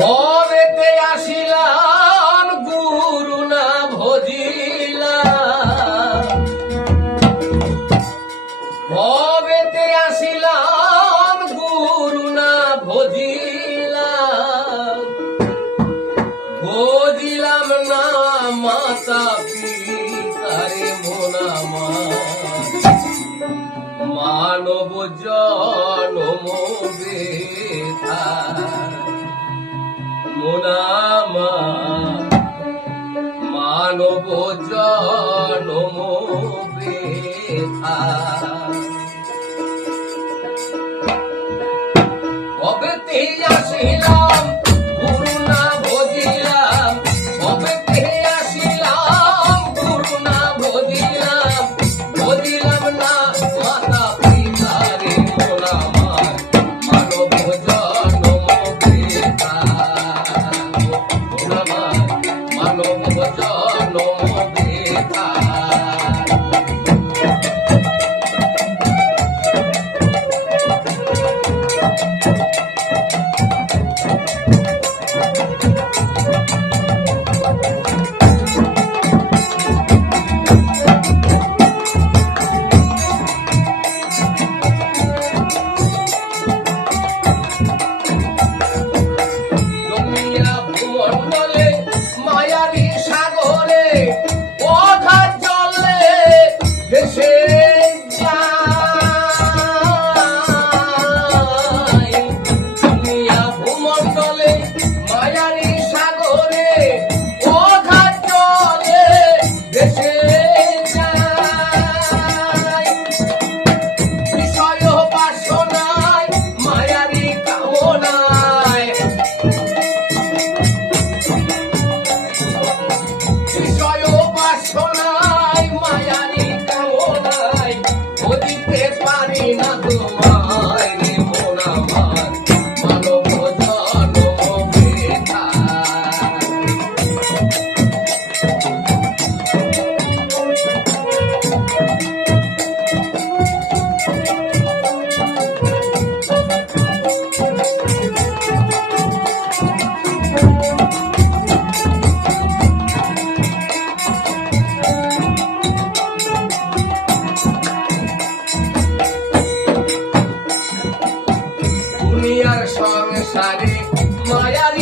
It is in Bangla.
ভবেতে আসিলাম গুরু না ভজিলাম, ভবেতে আসিলাম গুরু না ভজিলাম, ভজিলাম না মাতা পিতারে মোনা মানব জনম বেথা মোনামা মানব জনম বেথা ভবেতে আসিলাম গুরু না ভজিলাম, ভবেতে আসিলাম গুরু না ভজিলাম, ভজিলাম না মাতা পিতারে মোনামার মানব জনম বেথা মোনামার মানব জনম বেথা। ভূমণ্ডলে মায়ারি সাগরে অগাধ জলে ভেসে যায়, দুনিয়া ভূমণ্ডলে মায়ারি সাগরে অগাধ জলে ভেসে যায়, বিষয় বাসনায় মায়ারি কামনায়, বিষয় বাসনায় মায়ারি কামনায় বলিতে পারি না তোমায় রে মোনামার মানব জনম বেথা। দুনিয়ার সংসারে মায়ারি